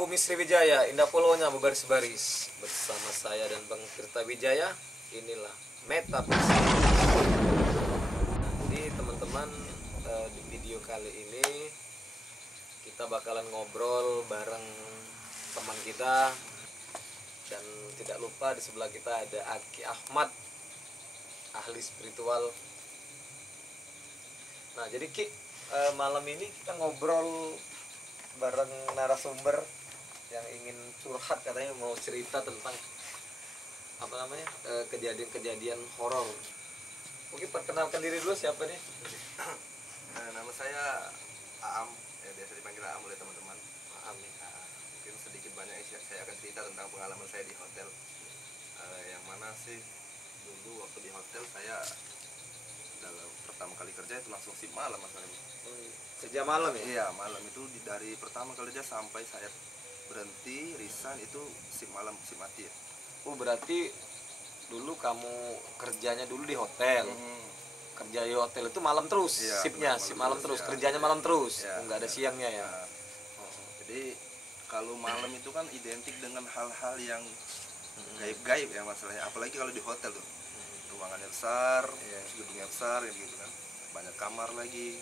Prabu Misri Wijaya, indah polonya berbaris-baris. Bersama saya dan Bang Tirta Wijaya, inilah Metapiksi. Jadi teman-teman, di video kali ini kita bakalan ngobrol bareng teman kita. Dan tidak lupa di sebelah kita ada Aki Ahmad, ahli spiritual. Nah jadi Ki, malam ini kita ngobrol bareng narasumber yang ingin curhat, katanya mau cerita tentang apa namanya, kejadian-kejadian horor. Mungkin perkenalkan diri dulu, siapa nih? Nama saya Aam, ya biasa dipanggil Aam oleh teman-teman. Aam nih. Mungkin sedikit banyak saya akan cerita tentang pengalaman saya di hotel. Yang mana sih dulu waktu di hotel saya dalam pertama kali kerja itu langsung shift malam masalahnya. Kerja malam ya? Iya, malam itu dari pertama kali kerja sampai saya berhenti resign itu shift malam, shift mati ya. Oh berarti dulu kamu kerjanya dulu di hotel. Kerja di hotel itu malam terus, Iya, shiftnya shift malam terus, ya. kerjanya malam terus, Ya, nggak ada ya. siangnya ya. Nah, jadi kalau malam itu kan identik dengan hal-hal yang gaib-gaib ya masalahnya, apalagi kalau di hotel tuh ruangannya besar, Iya. gedungnya besar gitu kan, banyak kamar lagi,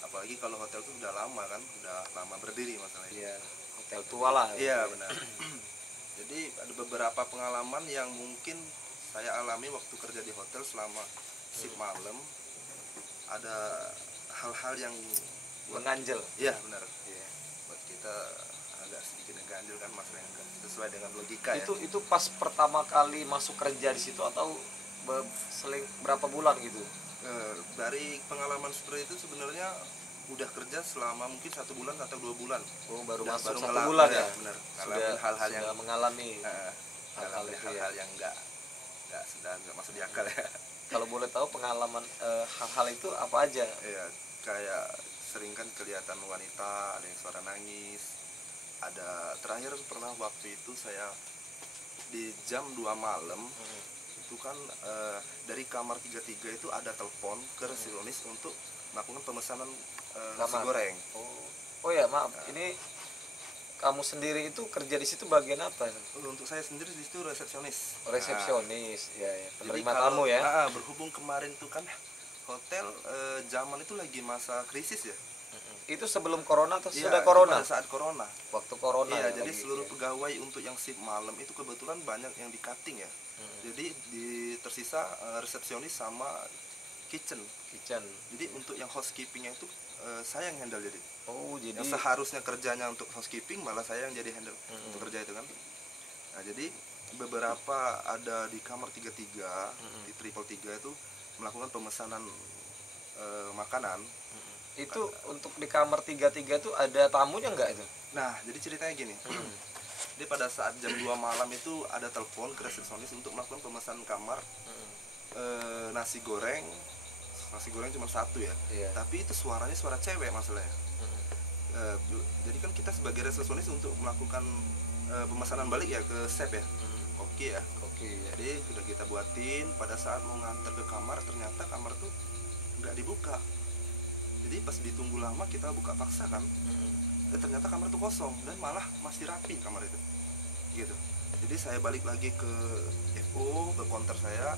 apalagi kalau hotel tuh udah lama kan, udah lama berdiri masalahnya. Iya, hotel tua lah. Iya benar. Jadi ada beberapa pengalaman yang mungkin saya alami waktu kerja di hotel selama shift malam. Ada hal-hal yang Menganjel. iya benar, Iya. buat kita agak sedikit ganjil kan, masalah yang nggak sesuai dengan logika ya. Itu pas pertama kali masuk kerja di situ atau berapa bulan gitu? Dari pengalaman seperti itu sebenarnya udah kerja selama mungkin 1 bulan atau 2 bulan. Oh baru Udah masuk 1 ngalamin, bulan ya? Benar. Sudah, Ngalamin hal-hal sudah yang mengalami hal-hal itu ya. hal-hal yang nggak sudah nggak masuk di akal ya. Kalau boleh tahu pengalaman hal-hal itu apa aja? Iya, kayak sering kan kelihatan wanita, ada yang suara nangis. Ada terakhir pernah waktu itu saya di jam 2 malam itu kan dari kamar 33 itu ada telepon ke resepsionis untuk melakukan pemesanan nasi Kamar. goreng. Oh ya maaf, ini kamu sendiri itu kerja di situ bagian apa? Untuk saya sendiri di situ resepsionis. Resepsionis, ya, ya. Jadi Penerima kalau- tamu ya. berhubung kemarin tuh kan hotel zaman itu lagi masa krisis ya. Itu sebelum corona atau Iya, sudah itu corona? pada saat corona. Waktu corona. Iya, ya, jadi lagi, seluruh ya. pegawai untuk yang shift malam itu kebetulan banyak yang di cutting ya. Jadi tersisa resepsionis sama kitchen. Kitchen. Jadi untuk yang housekeepingnya itu saya yang handle jadi. Oh jadi. Yang seharusnya kerjanya untuk housekeeping malah saya yang jadi handle untuk kerja itu kan. Nah, jadi beberapa ada di kamar 33 di triple 3 itu melakukan pemesanan makanan. Itu untuk di kamar 33 itu ada tamunya nggak itu? Nah, jadi ceritanya gini. Jadi pada saat jam 2 malam itu ada telepon ke resepsionis untuk melakukan pemesanan kamar nasi goreng. Nasi goreng cuma 1 ya. Iya. Tapi itu suaranya suara cewek masalahnya. Jadi kan kita sebagai resepsionis untuk melakukan pemesanan balik ya ke chef ya. Oke ya. Oke. Ya. Jadi sudah kita buatin, pada saat mau nganter ke kamar ternyata kamar tuh nggak dibuka. Jadi pas ditunggu lama kita buka paksa kan, ternyata kamar tuh kosong dan malah masih rapi kamar itu, gitu. Jadi saya balik lagi ke FO, ke counter saya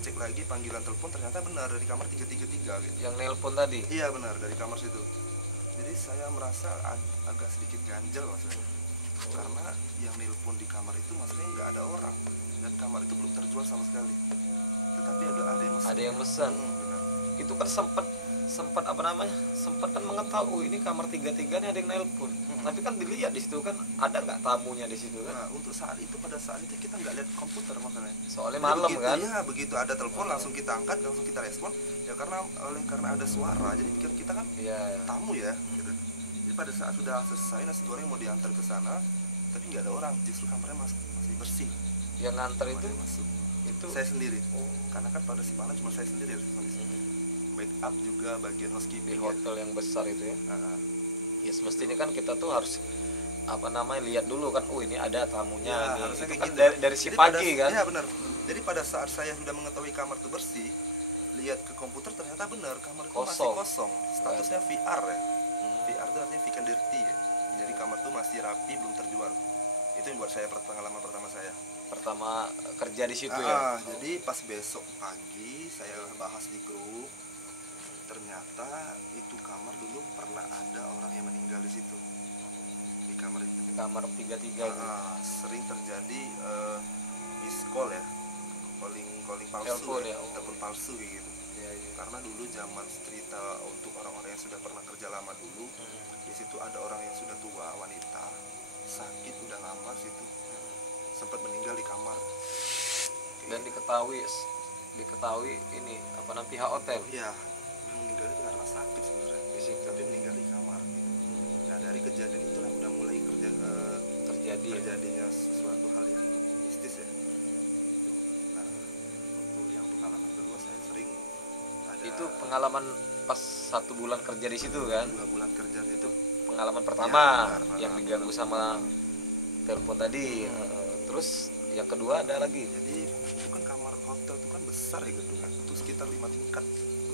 cek lagi panggilan telepon, ternyata benar dari kamar 333 gitu. Yang nelpon tadi? Iya benar dari kamar situ. Jadi saya merasa agak sedikit ganjel maksudnya, karena yang nelpon di kamar itu maksudnya nggak ada orang dan kamar itu belum terjual sama sekali. Tetapi ada yang mesen. Ada yang mesen. Benar. Itu kan sempat apa namanya, sempat kan mengetahui ini kamar 33 nih ada yang nelpon. Tapi kan dilihat di situ kan ada nggak tamunya di situ kan? Nah, untuk saat itu pada saat itu kita nggak lihat komputer makanya. Soalnya Jadi malam begitu, kan? Ya begitu ada telepon langsung kita angkat, langsung kita respon. Ya karena ada suara, jadi pikir kita kan Iya. tamu ya. Gitu. Jadi pada saat sudah selesai nasi goreng mau diantar ke sana, tapi nggak ada orang, justru kamarnya masih bersih. Yang nganter itu Kamarnya masuk. itu. Saya sendiri. Oh. Karena kan pada si malam cuma saya sendiri make up juga bagian Di housekeeping hotel yang besar itu ya. ya. Ya semestinya kan kita tuh harus apa namanya, lihat dulu kan, oh ini ada tamunya Ya, nih. harusnya Itu kayak kan gitu. dari si Jadi pagi kan. Iya benar. Jadi pada saat saya sudah mengetahui kamar itu bersih, lihat ke komputer ternyata benar kamar itu masih Kosong. kosong. Statusnya VR ya. VR itu artinya vacant dirty ya. Jadi kamar tuh masih rapi, belum terjual. Itu yang buat saya pengalaman pertama saya. Pertama kerja di situ ya. Jadi pas besok pagi saya bahas di grup, ternyata itu kamar dulu pernah ada orang yang meninggal di situ, di kamar itu. Di kamar 33 itu. Sering terjadi miss call ya, calling palsu, Telepon ya. telepon palsu kayak gitu. Iya, iya. Karena dulu zaman cerita untuk orang-orang yang sudah pernah kerja lama dulu, di situ ada orang yang sudah tua, wanita, sakit udah lama situ, sempat meninggal di kamar. Dan diketahui ini apa namanya, pihak hotel Iya, meninggal itu karena sakit sebenarnya di situ. tapi meninggal di kamar gitu. Nah dari kejadian itulah udah mulai terjadinya sesuatu hal yang mistis ya gitu. Nah untuk yang pengalaman kedua saya sering ada Itu pengalaman pas 1 bulan kerja di situ kan. 2 bulan kerja itu. Pengalaman pertama Ya, benar, yang pengalaman diganggu sama telepon tadi. Terus yang kedua ada lagi Jadi itu kan kamar hotel itu kan besar ya gedungnya, itu sekitar 5 tingkat,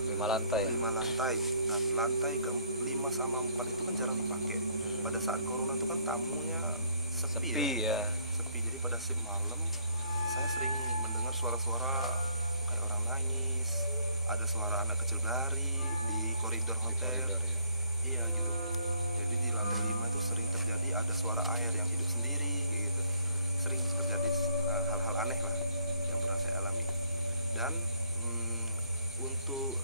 5 lantai ya. 5 lantai, dan lantai ke 5 sama 4 itu kan jarang dipakai. Pada saat corona itu kan tamunya sepi ya. Ya. Sepi, jadi pada shift malam saya sering mendengar suara-suara kayak orang nangis, ada suara anak kecil berlari di koridor Di hotel. koridor ya. Iya gitu. Jadi di lantai 5 itu sering terjadi ada suara air yang hidup sendiri kayak gitu. Sering terjadi hal-hal aneh lah yang pernah saya alami. Dan untuk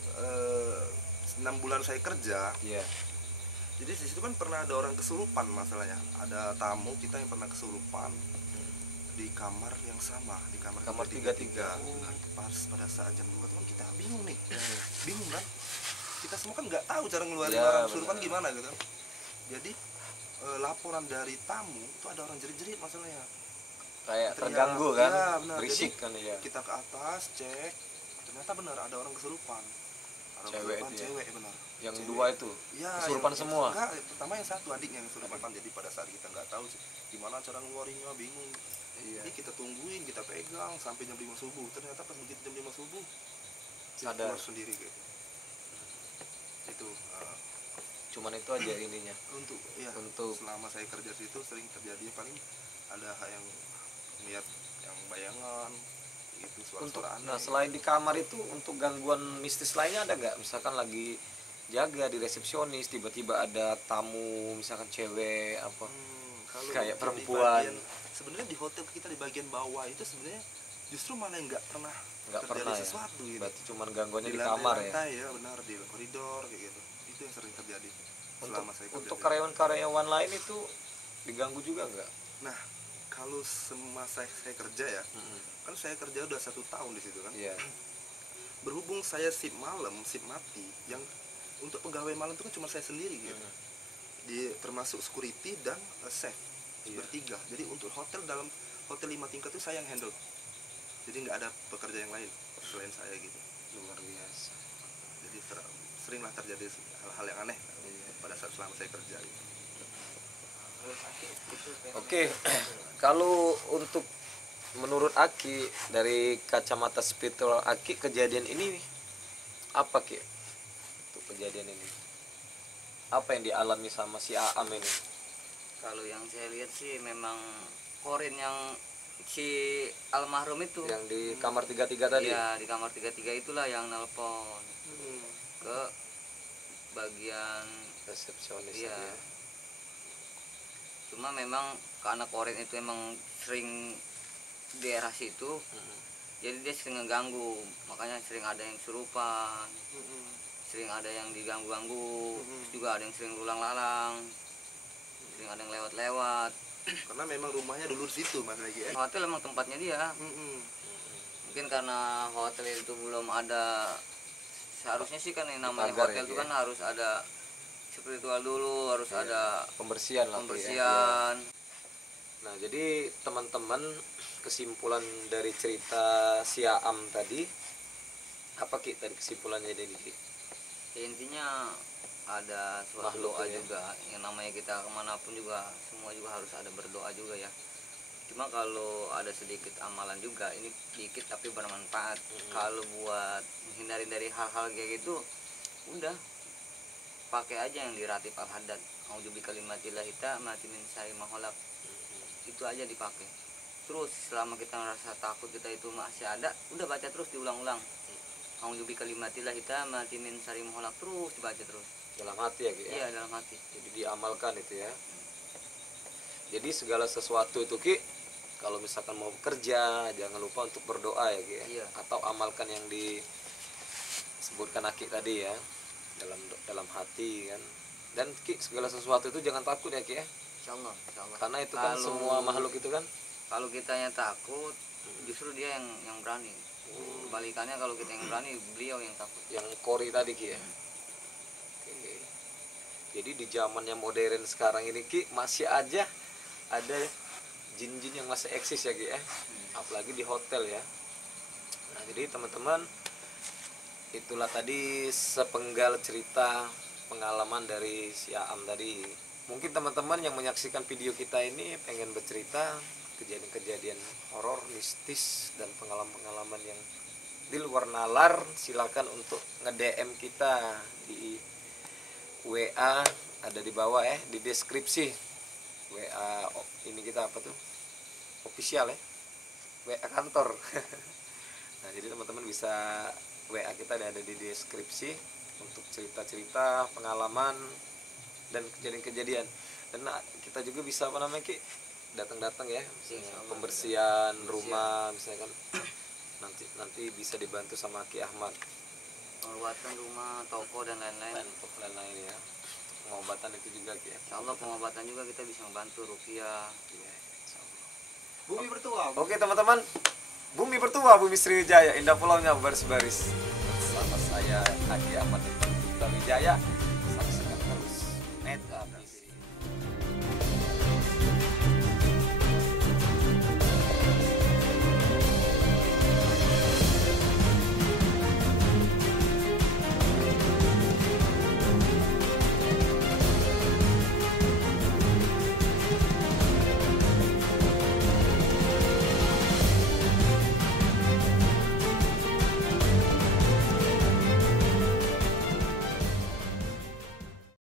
6 bulan saya kerja, Iya. jadi di situ kan pernah ada orang kesurupan masalahnya. Ada tamu kita yang pernah kesurupan di kamar yang sama, di kamar Kamar 33. Nah, pas pada saat jam 2 itu kan kita bingung nih. Bingung kan? Kita semua kan nggak tahu cara ngeluarin Ya, orang kesurupan benar. gimana gitu. Jadi laporan dari tamu itu ada orang jerit-jerit masalahnya. Kayak Teriak. terganggu kan. Ya, benar. Berisik Jadi, kan ya. Kita ke atas cek, ternyata benar ada orang kesurupan. Cewek itu ya? Cewek benar. Yang Cewek. dua itu Ya, kesurupan yang- semua. Enggak, pertama yang satu adiknya yang kesurupan. Jadi pada saat kita nggak tahu sih gimana cara ngeluarinnya, bingung. Iya. Jadi kita tungguin, kita pegang sampai jam 5 subuh. Ternyata pas begitu jam 5 subuh dia Sadar. keluar sendiri gitu. Itu Cuman itu aja ininya. untuk selama saya kerja di situ sering terjadi paling ada hal yang lihat yang bayangan itu Untuk suara-suara aneh. nah selain di kamar itu untuk gangguan mistis lainnya ada nggak? Misalkan lagi jaga di resepsionis tiba-tiba ada tamu misalkan cewek apa Kalau kayak untuk di perempuan. bagian- sebenarnya di hotel kita di bagian bawah itu sebenarnya justru malah nggak pernah Nggak terjadi pernah ya. sesuatu gitu. Berarti cuman gangguannya di lantai- kamar ya. lantai ya benar, di koridor kayak gitu. Itu yang sering terjadi selama saya kerja Untuk di- karyawan-karyawan lain itu diganggu juga nggak? Nah kalau semasa saya kerja ya, kan saya kerja udah 1 tahun di situ kan. Iya. Berhubung saya shift malam, shift mati, yang untuk pegawai malam itu kan cuma saya sendiri gitu. Termasuk security dan chef Iya. bertiga. Jadi untuk hotel, dalam hotel 5 tingkat itu saya yang handle. Jadi nggak ada pekerja yang lain selain saya gitu. Luar biasa. Jadi seringlah terjadi hal-hal yang aneh pada saat selama saya kerja gitu. Oke, kalau untuk menurut Aki dari kacamata spiritual Aki, kejadian ini apa Ki? Untuk kejadian ini apa yang dialami sama si Aam ini? Kalau yang saya lihat sih memang korin yang si almarhum itu Yang di kamar 33 tadi? ya di kamar 33 itulah yang nelpon ke bagian Resepsionis iya. tadi ya. Cuma memang karena korin itu emang sering di daerah situ, jadi dia sering ngeganggu, makanya sering ada yang kesurupan, sering ada yang diganggu-ganggu, juga ada yang sering lulang lalang, sering ada yang lewat-lewat. Karena memang rumahnya dulu di situ Mas Regi ya. Hotel emang tempatnya dia. Mungkin karena hotel itu belum ada, seharusnya sih kan yang namanya Pagar hotel ya, itu dia. kan harus ada spiritual dulu, harus ada Pembersihan lah Ki, ya. pembersihan. Nah, jadi teman-teman, kesimpulan dari cerita si Aam tadi apa Ki tadi kesimpulannya dari Ki? Ya, intinya ada suatu Makhluk doa ya. juga, yang namanya kita kemanapun juga semua juga harus ada berdoa juga ya. Cuma kalau ada sedikit amalan juga, ini dikit tapi bermanfaat. Kalau buat menghindari dari hal-hal kayak gitu, udah pakai aja yang diratip al-haddad, auzubi kalimatillah hita mati min syarri ma khalaq. Itu aja dipakai terus selama kita merasa takut kita itu masih ada, udah baca terus diulang-ulang. Auzubi kalimatillah hita mati min syarri ma khalaq, terus dibaca terus dalam hati ya Ki ya. iya dalam hati. Jadi diamalkan itu ya. Jadi segala sesuatu itu Ki, kalau misalkan mau bekerja jangan lupa untuk berdoa ya Ki ya. Iya. Atau amalkan yang disebutkan Aki tadi ya, dalam hati kan. Dan Ki, segala sesuatu itu jangan takut ya Ki ya. Insyaallah. Karena itu kan Kalau- semua makhluk itu kan Kalau kitanya takut justru dia yang berani. Kebalikannya kalau kita yang berani beliau yang takut. yang kori tadi Ki ya. Oke. Jadi di zaman yang modern sekarang ini Ki, masih aja ada jin-jin yang masih eksis ya Ki ya. Apalagi di hotel ya. Nah, jadi teman-teman, itulah tadi sepenggal cerita pengalaman dari si Aam tadi. Mungkin teman-teman yang menyaksikan video kita ini pengen bercerita kejadian-kejadian horor, mistis, dan pengalaman-pengalaman yang di luar nalar, silakan untuk nge-DM kita di WA, ada di bawah ya, di deskripsi WA ini kita apa tuh, official ya, WA kantor. Nah, jadi teman-teman bisa WA kita ada di deskripsi untuk cerita-cerita pengalaman dan kejadian-kejadian. Dan kita juga bisa apa namanya Ki, datang-datang ya, misalnya pembersihan rumah misalkan, nanti bisa dibantu sama Ki Ahmad, Pengobatan rumah, toko dan lain-lain. lain-lain ya. Pengobatan itu juga Ki ya. Insyaallah pengobatan juga kita bisa membantu ruqyah. Iya, insyaallah. Bumi bertuah. Oke teman-teman, Bumi Bertuah, Bumi Sriwijaya, indah pulaunya baris-baris. Bersama saya Aki Ahmad Wijaya.